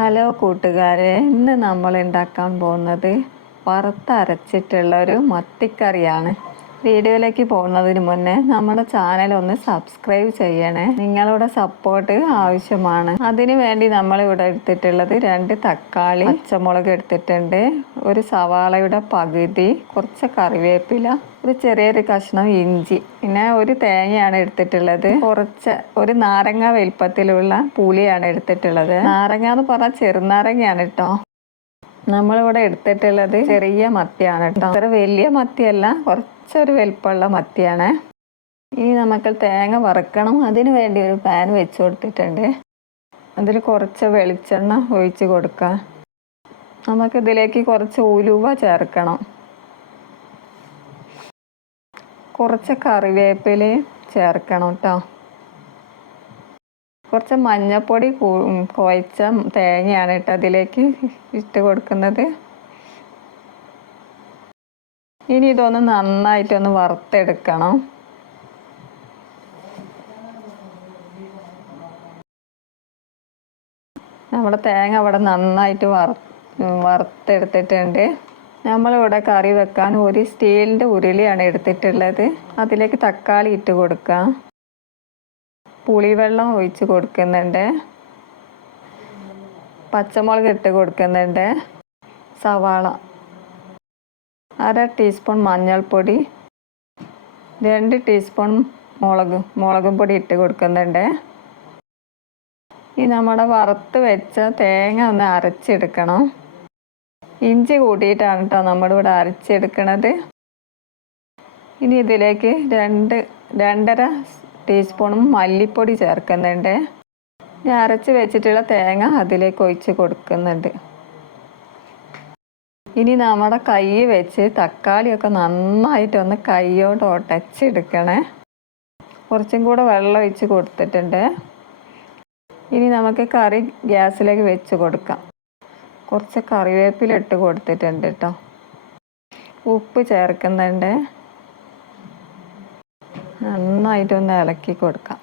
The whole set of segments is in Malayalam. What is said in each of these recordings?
ഹലോ കൂട്ടുകാരെ, ഇന്ന് നമ്മൾ ഉണ്ടാക്കാൻ പോകുന്നത് വറുത്തരച്ചിട്ടുള്ള ഒരു മത്തിക്കറിയാണ്. വീഡിയോയിലേക്ക് പോകുന്നതിന് മുന്നേ നമ്മുടെ ചാനൽ ഒന്ന് സബ്സ്ക്രൈബ് ചെയ്യണേ. നിങ്ങളുടെ സപ്പോർട്ട് ആവശ്യമാണ്. അതിനു വേണ്ടി നമ്മളിവിടെ എടുത്തിട്ടുള്ളത് 2 തക്കാളി, പച്ചമുളക് എടുത്തിട്ടുണ്ട്, ഒരു സവാളയുടെ പകുതി, കുറച്ച് കറിവേപ്പില, ഒരു ചെറിയൊരു കഷ്ണം ഇഞ്ചി, പിന്നെ ഒരു തേങ്ങയാണ് എടുത്തിട്ടുള്ളത്, ഒരു നാരങ്ങ വലിപ്പത്തിലുള്ള പുളിയാണ് എടുത്തിട്ടുള്ളത്. നാരങ്ങ എന്ന് പറഞ്ഞാൽ ചെറുനാരങ്ങയാണ് കേട്ടോ. നമ്മളിവിടെ എടുത്തിട്ടുള്ളത് ചെറിയ മത്തിയാണ് കേട്ടോ. അത്ര വലിയ മത്തിയല്ല, കുറച്ചൊരു വലിപ്പമുള്ള മത്തിയാണ്. ഇനി നമുക്ക് തേങ്ങ വറുക്കണം. അതിന് വേണ്ടി ഒരു പാൻ വെച്ച് കൊടുത്തിട്ടുണ്ട്. അതിൽ കുറച്ച് വെളിച്ചെണ്ണ ഒഴിച്ച് കൊടുക്കാം. നമുക്കിതിലേക്ക് കുറച്ച് ഉലുവ ചേർക്കണം, കുറച്ച് കറിവേപ്പില ചേർക്കണം കേട്ടോ. കുറച്ച് മഞ്ഞൾപ്പൊടി കുഴച്ച തേങ്ങയാണ് കേട്ടോ അതിലേക്ക് ഇട്ട് കൊടുക്കുന്നത്. ഇനി ഇതൊന്ന് നന്നായിട്ടൊന്ന് വറുത്തെടുക്കണം. നമ്മുടെ തേങ്ങ അവിടെ നന്നായിട്ട് വറുത്തെടുത്തിട്ടുണ്ട്. നമ്മളിവിടെ കറി വെക്കാൻ ഒരു സ്റ്റീലിൻ്റെ ഉരുളിയാണ് എടുത്തിട്ടുള്ളത്. അതിലേക്ക് തക്കാളി ഇട്ട് കൊടുക്കാം, പുളിവെള്ളം ഒഴിച്ച് കൊടുക്കുന്നുണ്ട്, പച്ചമുളക് ഇട്ട് കൊടുക്കുന്നുണ്ട്, സവാള, 1/2 ടീസ്പൂൺ മഞ്ഞൾപ്പൊടി, 2 ടീസ്പൂൺ മുളകും പൊടി ഇട്ട് കൊടുക്കുന്നുണ്ട്. ഈ നമ്മുടെ വറുത്ത് വെച്ച തേങ്ങ ഒന്ന് അരച്ചെടുക്കണം. ഇഞ്ചി കൂട്ടിയിട്ടാണ് കേട്ടോ നമ്മളിവിടെ അരച്ചെടുക്കണത്. ഇനി ഇതിലേക്ക് 2.5 ടീസ്പൂണും മല്ലിപ്പൊടി ചേർക്കുന്നുണ്ട്. ഞാൻ അരച്ച് വെച്ചിട്ടുള്ള തേങ്ങ അതിലേക്ക് ഒഴിച്ച് കൊടുക്കുന്നുണ്ട്. ഇനി നമ്മുടെ കൈ വെച്ച് തക്കാളിയൊക്കെ നന്നായിട്ടൊന്ന് കൈയോട് ഉടച്ചെടുക്കണേ. കുറച്ചും കൂടെ വെള്ളം ഒഴിച്ച് കൊടുത്തിട്ടുണ്ട്. ഇനി നമുക്ക് കറി ഗ്യാസിലേക്ക് വെച്ച് കൊടുക്കാം. കുറച്ച് കറിവേപ്പില ഇട്ട് കൊടുത്തിട്ടുണ്ട് കേട്ടോ. ഉപ്പ് ചേർക്കുന്നുണ്ട്. നന്നായിട്ടൊന്ന് ഇളക്കി കൊടുക്കാം.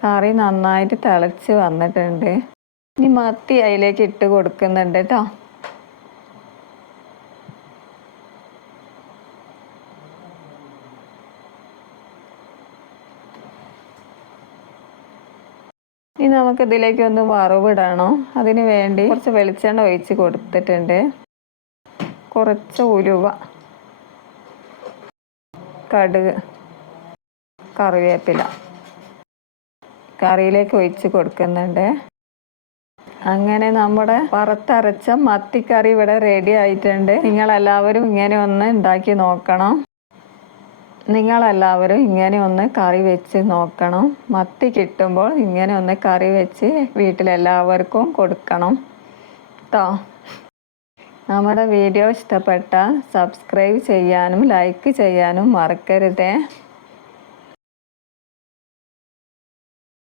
കറി നന്നായിട്ട് തിളച്ച് വന്നിട്ടുണ്ട്. ഇനി മത്തി അതിലേക്ക് ഇട്ട് കൊടുക്കുന്നുണ്ട് കേട്ടോ. ഇനി നമുക്ക് ഇതിലേക്ക് ഒന്ന് വറവിടണം. അതിന് വേണ്ടി കുറച്ച് വെളിച്ചെണ്ണ ഒഴിച്ച് കൊടുത്തിട്ടുണ്ട്, കുറച്ച് ഉലുവ, കടുക്, കറിവേപ്പില കറിയിലേക്ക് ഒഴിച്ച് കൊടുക്കുന്നുണ്ട്. അങ്ങനെ നമ്മുടെ വറുത്തരച്ച മത്തിക്കറി ഇവിടെ റെഡി ആയിട്ടുണ്ട്. നിങ്ങളെല്ലാവരും ഇങ്ങനെ ഒന്ന് ഉണ്ടാക്കി നോക്കണം. നിങ്ങളെല്ലാവരും ഇങ്ങനെ ഒന്ന് കറി വെച്ച് നോക്കണം. മത്തി കിട്ടുമ്പോൾ ഇങ്ങനെ ഒന്ന് കറി വെച്ച് വീട്ടിലെല്ലാവർക്കും കൊടുക്കണം കേട്ടോ. നമ്മുടെ വീഡിയോ ഇഷ്ടപ്പെട്ടാൽ സബ്സ്ക്രൈബ് ചെയ്യാനും ലൈക്ക് ചെയ്യാനും മറക്കരുതേ.